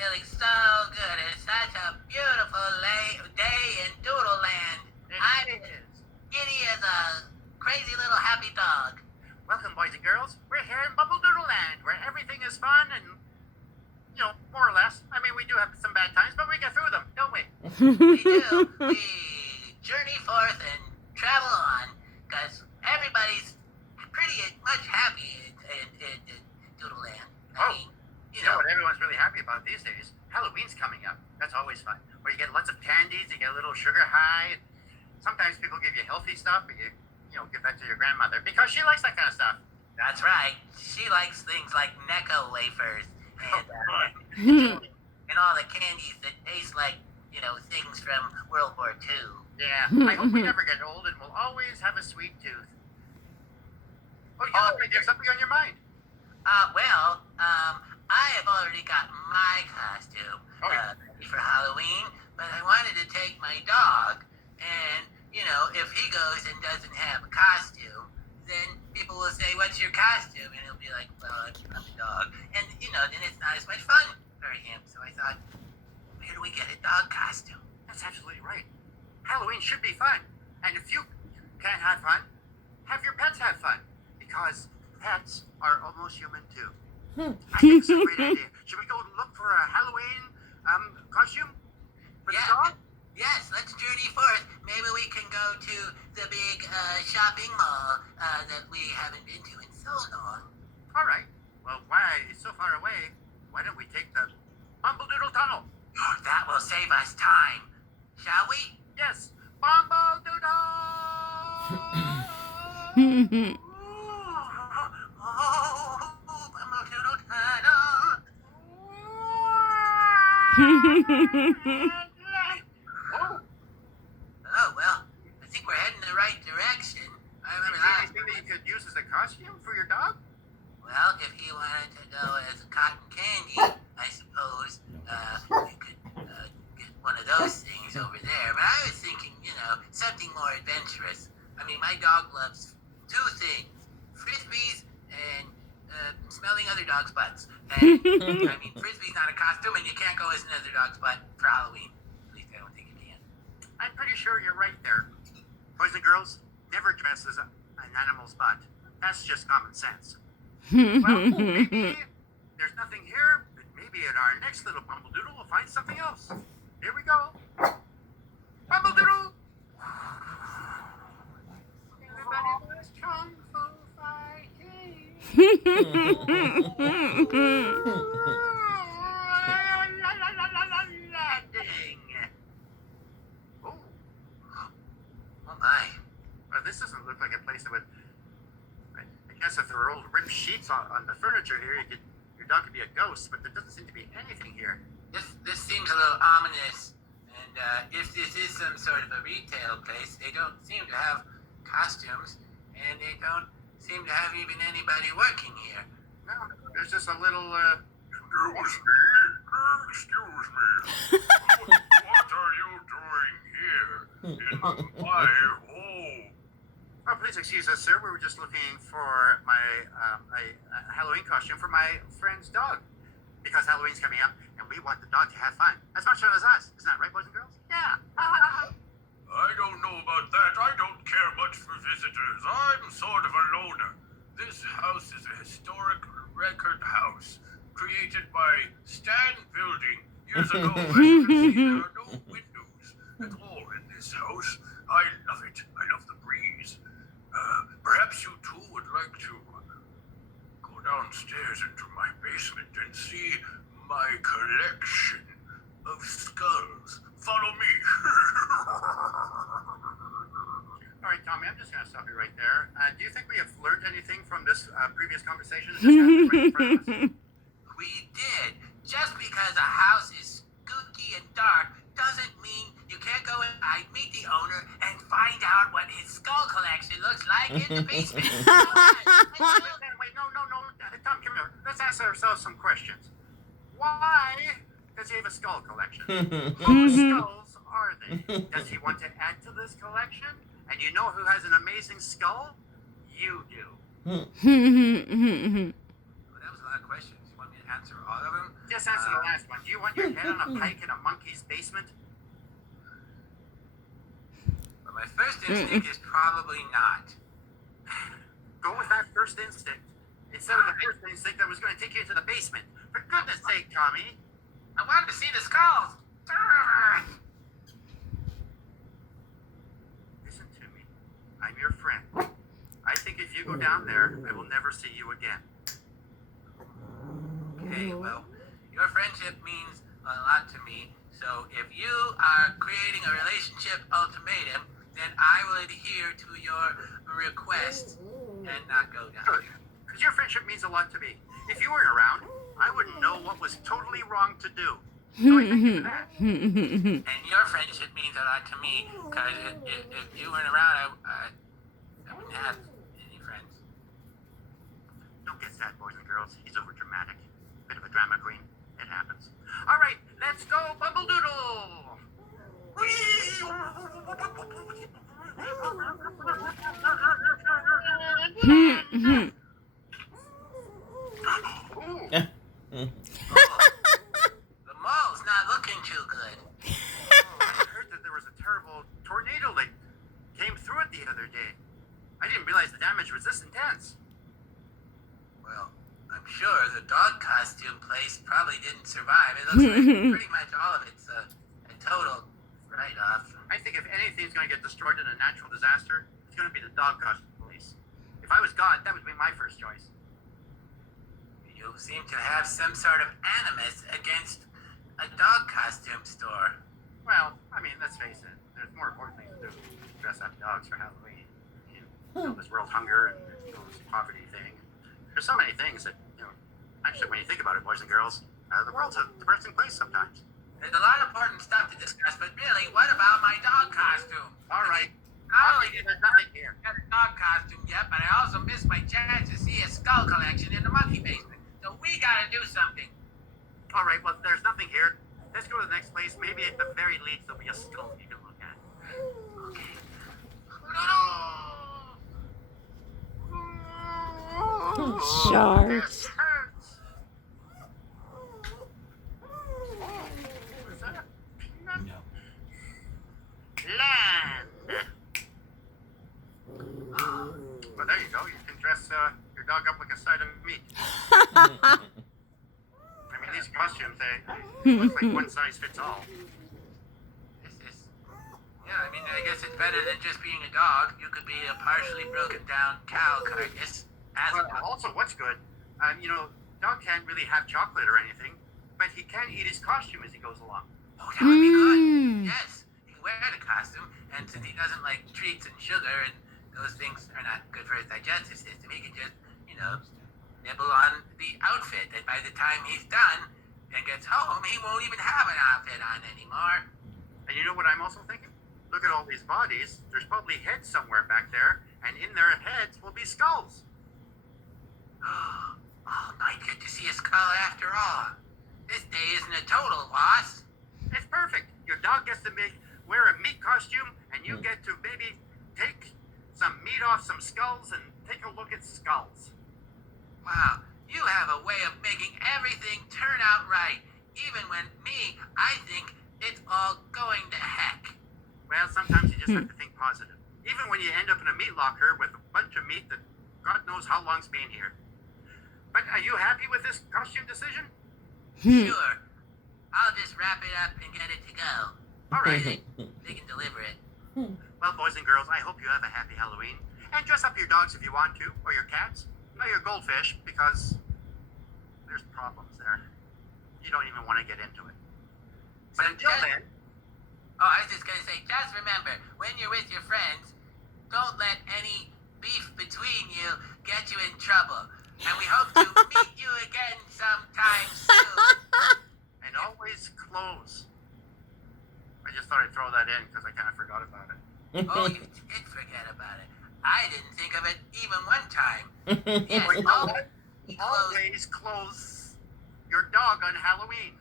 feeling so good. It's such a beautiful day in Doodleland. I'm It is. giddy as a crazy little happy dog. Welcome, boys and girls. We're here in Bubble Doodle Land, where everything is fun and, more or less. I mean, we do have some bad times, but we get through them, don't we? We do. We journey forth and travel on because everybody's pretty much happy in Doodleland. I Oh. mean, You know what everyone's really happy about these days? Halloween's coming up. That's always fun. Where you get lots of candies, you get a little sugar high. Sometimes people give you healthy stuff, but you give that to your grandmother because she likes that kind of stuff. That's right. She likes things like Necco wafers and, and all the candies that taste like, things from World War II. Yeah, I hope we never get old and we'll always have a sweet tooth. Oh, you look like you have something on your mind. I have already got my costume ready for Halloween, but I wanted to take my dog, and, if he goes and doesn't have a costume, then people will say, what's your costume? And he'll be like, well, I'm a dog. And, then it's not as much fun for him. So I thought, where do we get a dog costume? That's absolutely right. Halloween should be fun. And if you can't have fun, have your pets have fun. Because pets are almost human too. I think it's a great idea. Should we go look for a Halloween costume for the dog? Yes, let's journey forth. Maybe we can go to the big shopping mall that we haven't been to in so long. All right. Well, why it's so far away? Why don't we take the Bumble Doodle Tunnel? Oh, that will save us time. Shall we? Yes, Bumble Doodle. Bumble Doodle Tunnel. Oh, well, I think we're heading the right direction. I remember that. Maybe you could use as a costume for your dog? Well, if he wanted to go as a cotton candy, I suppose we could get one of those things over there. But I was thinking, something more adventurous. I mean, my dog loves two things: frisbees and smelling other dogs' butts. And, I mean, frisbee's not a costume, and you can't go as another dog's butt for Halloween. At least I don't think you can. I'm pretty sure you're right there. Boys and girls, never dress as an animal's butt. That's just common sense. Well, maybe there's nothing here, but maybe in our next little Bumble Doodle we'll find something else. Here we go. Bumble Doodle! Everybody was kung fu fighting. Landing. Oh, Oh, my. well, this doesn't look like a place that would. I guess if there were old ripped sheets on the furniture here, your dog could be a ghost, but there doesn't seem to be anything here. This seems a little ominous. And if this is some sort of a retail place, they don't seem to have costumes, and they don't seem to have even anybody working here. No, there's just a little. Excuse me. What are you doing here in my home? Oh, please excuse us, sir. We were just looking for my a Halloween costume for my friend's dog, because Halloween's coming up, and we want the dog to have fun as much fun as us. Isn't that right, boys and girls? Yeah. I don't know about that. I don't care much for visitors. I'm sort of a loner. This house is a historic record house created by Stan Building years ago. As you can see, there are no windows at all in this house. I love it. I love the breeze. Perhaps you two would like to go downstairs into my basement and see my collection of skulls. Follow me. All right, Tommy. I'm just going to stop you right there. Do you think we have learned anything from this previous conversation that just happened right in front of us? We did. Just because a house is spooky and dark doesn't mean you can't go inside, meet the owner, and find out what his skull collection looks like in the basement. Wait, no. Tom, come here. Let's ask ourselves some questions. Why does he have a skull collection? Whose skulls are they? Does he want to add to this collection? And you know who has an amazing skull? You do. Well, that was a lot of questions. You want me to answer all of them. Just answer the last one. Do you want your head on a pike in a monkey's basement? But my first instinct is probably not. Go with that first instinct instead of the first instinct that was going to take you into the basement. For goodness sake, Tommy. I wanted to see the skulls. Listen to me. I'm your friend. I think if you go down there, I will never see you again. Okay, well, your friendship means a lot to me. So if you are creating a relationship ultimatum, then I will adhere to your request and not go down Good. there. Because your friendship means a lot to me. If you weren't around, I wouldn't know what was totally wrong to do. So I thank you for that. And your friendship means a lot to me, because if you weren't around, I wouldn't have any friends. Don't get sad, boys and girls. He's over dramatic. Bit of a drama queen. It happens. All right, let's go, Bumble Doodle. Ooh, The mall's not looking too good. I heard that there was a terrible tornado that came through it the other day. I didn't realize the damage was this intense. Well, I'm sure the dog costume place probably didn't survive. It looks like pretty much all of it's a total write-off. I think if anything's going to get destroyed in a natural disaster, it's going to be the dog costume place. If I was God, that would be my first choice. You seem to have some sort of animus against a dog costume store. Well, I mean, let's face it. There's more important things to do than dress up dogs for Halloween. You know, this world hunger and this poverty thing. There's so many things that, actually, when you think about it, boys and girls, the world's a depressing place sometimes. There's a lot of important stuff to discuss, but really, what about my dog costume? All right. I I'll only there's nothing here. got a dog costume yet, but I also missed my chance to see a skull collection in the monkey basement. So we gotta do something. All right, well, there's nothing here. Let's go to the next place. Maybe at the very least there'll be a skull you can look at. Okay. Sharks. This hurts. Was that a peanut? No. Land. Well, there you go. You can dress your dog up like a side of meat. I mean, these costumes, they look like one size fits all. This is... Yeah, I mean, I guess it's better than just being a dog. You could be a partially broken down cow carcass as a dog. Also, what's good, dog can't really have chocolate or anything, but he can eat his costume as he goes along. Oh, that would be good. Mm. Yes, he can wear the costume, and since he doesn't like treats and sugar, and those things are not good for his digestive system, he can just, nibble on the outfit. And by the time he's done and gets home, he won't even have an outfit on anymore. And you know what I'm also thinking? Look at all these bodies. There's probably heads somewhere back there, and in their heads will be skulls. Oh, might get to see a skull after all. This day isn't a total loss. It's perfect. Your dog gets to wear a meat costume, and you get to maybe take some meat off some skulls and take a look at skulls. Wow, you have a way of making everything turn out right, even when I think it's all going to heck. Well, sometimes you just have to think positive. Even when you end up in a meat locker with a bunch of meat that God knows how long's been here. But are you happy with this costume decision? Sure, I'll just wrap it up and get it to go. All right. They can deliver it. Well, boys and girls, I hope you have a happy Halloween. And dress up your dogs if you want to, or your cats, or your goldfish, because there's problems there. You don't even want to get into it. But until then, Oh, I was just gonna say, just remember, when you're with your friends, don't let any beef between you get you in trouble. And we hope to meet you again sometime soon. and always close. I just thought I'd throw that in because I kind of forgot about it. Oh, you did forget about it. I didn't think of it even one time. Yes, Well, you know what? close. Always close your dog on Halloween.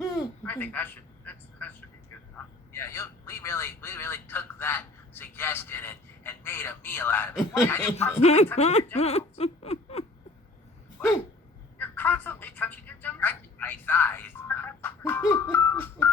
I think that should be good enough. Yeah, we really took that suggestion and made a meal out of it. I You're constantly touching your genitals. What? You're constantly touching your my size.